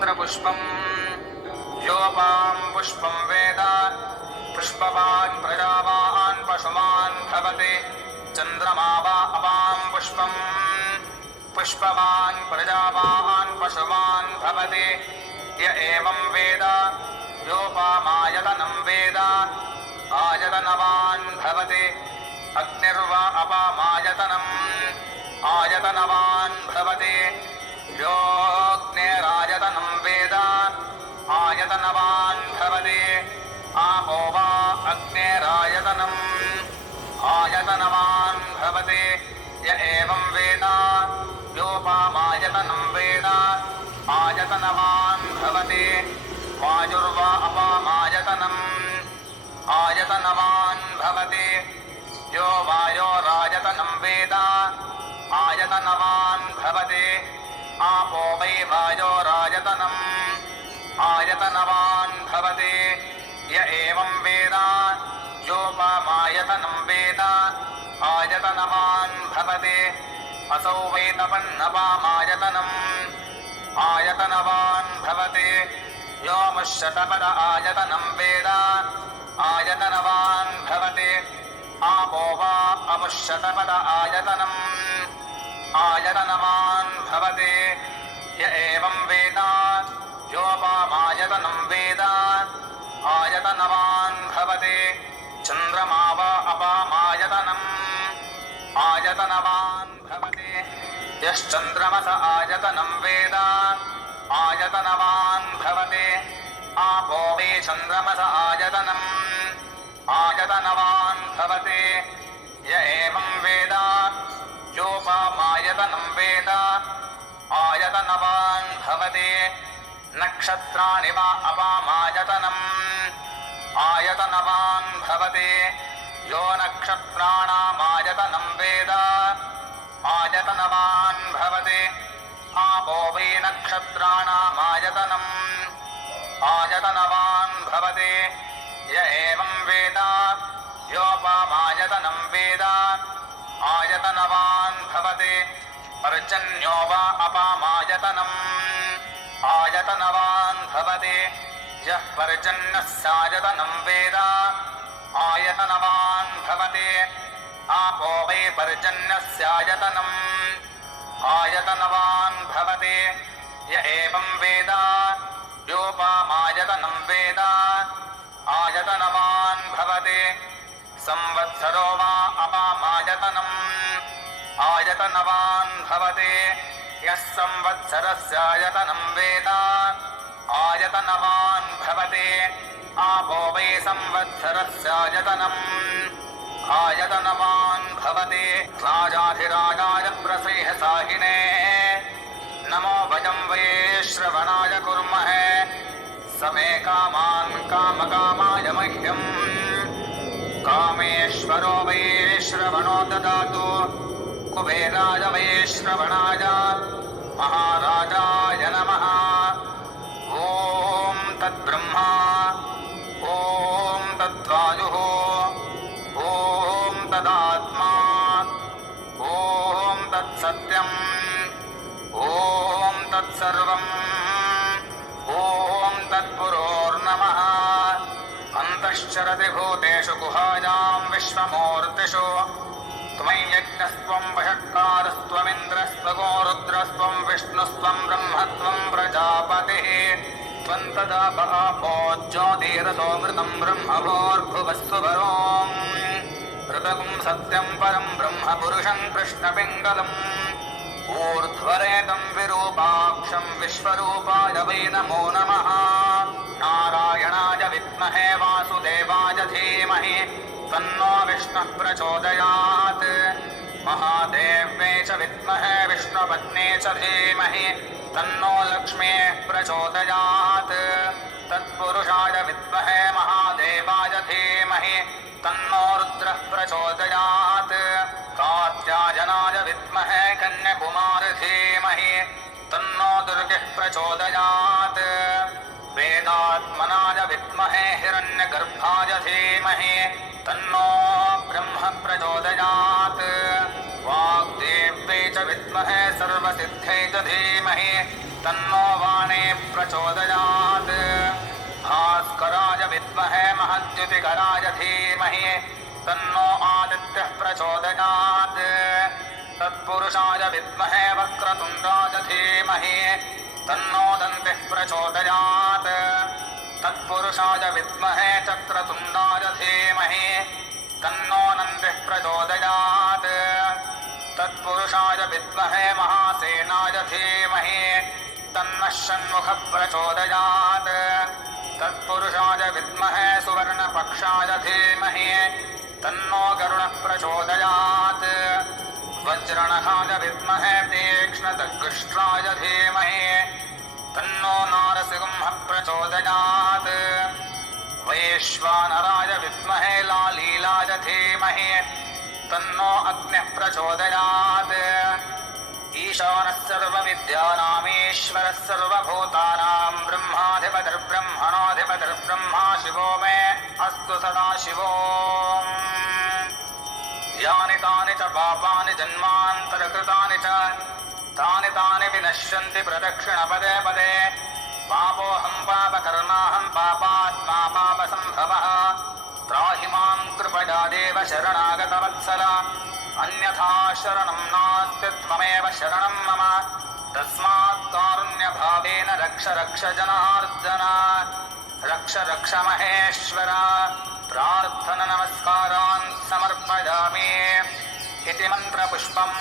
मंत्रपुष्पं योपां पुष्पं वेद पुष्पवान् प्रजावान् पशुमान् भवति चन्द्रमा वा अपां पुष्पं पुष्पवान् प्रजावान् पशुमान् भवति य एवं वेद योपामायतनं वेद आयतनवान् भवति अग्निर्वा अपामायतनम् आयतनवान् भवति योऽग्निरायतनं वेद आयतनवान् भवति आपो वा अग्निरायतनम् आयतनवान् भवति य एवं वेद योपामायतनं वेद आयतनवान् भवति वायुर्वा अपामायतनम् आयतनवान् भवति यो वायोरायतनं वेद आयतनवान् भवति आपो वै वायोरायतनम् आयतनवान् भवति य एवं वेद योपामायतनं वेद आयतनवान् भवति असौ वै तपन्नपामायतनम् आयतनवान् भवति योमुष्यतपद आयतनं वेद आयतनवान् भवति आपो वा अमुष्यतपद आयतनम् आयतनवान् भवति य एवं वेद योपामायतनं वेद आयतनवान् भवति चन्द्रमा वा अपामायतनम् आयतनवान् भवति यश्चन्द्रमस आयतनं वेद आयतनवान् भवति आपो वै चन्द्रमस आयतनम् आयतनवान् भवति य एवं वेद योपामायतनं वेद आयतनवान् भवति नक्षत्राणि वा अपामायतनम् आयतनवान् भवति यो नक्षत्राणामायतनं वेद आयतनवान् भवति आपो वै नक्षत्राणामायतनम् आयतनवान् भवति य एवं वेद योपामायतनं वेद आयतनवान् भवति पर्जन्यो वा अपामायतनम् आयतनवान् भवति यः पर्जन्यस्यायतनं वेद आयतनवान् भवति आपो वै पर्जन्यस्यायतनम् आयतनवान् भवति य एवं वेद योपामायतनं वेद आयतनवान् भवति संवत्सरो वा अपामायतनम् आयतनवान् भवति यः संवत्सरस्यायतनं वेद आयतनवान् भवति आपो वै संवत्सरस्यायतनम् आयतनवान् भवति राजाधिराजाय प्रसीहसाहिने नमो वयं वै श्रवणाय कुर्महे समे कामान् कामकामाय मह्यम् कामेश्वरो वै श्रवणो ददातु कुबेराय वै श्रवणाय महाराजाय नमः ॐ तद्ब्रह्मा ॐ तद्वायुः ॐ तदात्मा ॐ तत्सत्यम् ॐ तत्सर्वम् ॐ तत्पुरोर्नमः अन्तश्चरति भूतेषु गुहायां विश्वमूर्तिषु त्वय्यज्ञस्त्वं वषट्कारस्त्वमिन्द्रस्त्वगो रुद्रस्त्वं विष्णुस्त्वं ब्रह्मत्वं प्रजापतिः त्वं तदाप आपो ज्योतिरसोऽमृतं ब्रह्मभोर्भुवस्सुवरोम् ऋतगुं सत्यं परं ब्रह्म पुरुषं कृष्णपिङ्गलम् ऊर्ध्वरेतं विरूपाक्षं विश्वरूपाय वै नमो नमः नारायणाय विद्महे वासुदेवाय धीमहि तन्नो विष्णुः प्रचोदयात् महादेव्यै च विद्महे विष्णुपत्न्यै च धीमहि तन्नो लक्ष्मीः प्रचोदयात् तत्पुरुषाय विद्महे महादेवाय धीमहि तन्नो रुद्रः प्रचोदयात् कात्यायनाय विद्महे कन्याकुमारी धीमहि तन्नो दुर्गः प्रचोदयात् वेदात्मनाय विद्महे हिरण्यगर्भाय धीमहि तन्नो ब्रह्म प्रचोदयात् वाग्देव्यै च विद्महे सर्व सर्वसिद्धै च धीमहि तन्नो वाणी प्रचोदयात् भास्कराय विद्महे महद्युतिकराय धीमहि तन्नो आदित्यः प्रचोदयात् तत्पुरुषाय विद्महे वक्रतुण्डाय धीमहि तन्नो दन्तिः प्रचोदयात् तत्पुरुषाय विद्महे चक्रतुण्डाय धीमहि तन्नो नन्दिः प्रचोदयात् तत्पुरुषाय विद्महे महासेनाय धीमहि तन्नः षण्मुखः प्रचोदयात् तत्पुरुषाय विद्महे सुवर्णपक्षाय धीमहि तन्नो गरुडः प्रचोदयात् वज्रणखाय विद्महे तीक्ष्णदग्गुष्ट्राय धीमहि तन्नो नारसिंहः प्रचोदयात् वैश्वानराय विद्महे लालीलाय धीमहि तन्नो अग्निः प्रचोदयात् ईशानः सर्वविद्यानामीश्वरः सर्वभूतानां ब्रह्माधिपतिर्ब्रह्मणोऽधिपतिर्ब्रह्मा शिवो मे अस्तु सदा शिवो यानि तानि च पापानि जन्मान्तरकृतानि च तानि विनश्यन्ति प्रदक्षिणपदे पदे पापोऽहं पापकर्माहं पापात्मा पापसम्भवः त्राहि मां कृपया देव शरणागतवत्सल अन्यथा शरणं नास्ति त्वमेव शरणं मम तस्मात् कारुण्यभावेन रक्ष रक्ष जनार्दन रक्ष रक्ष महेश्वर प्रार्थना नमस्कारान् समर्पयामि इति मन्त्रपुष्पम्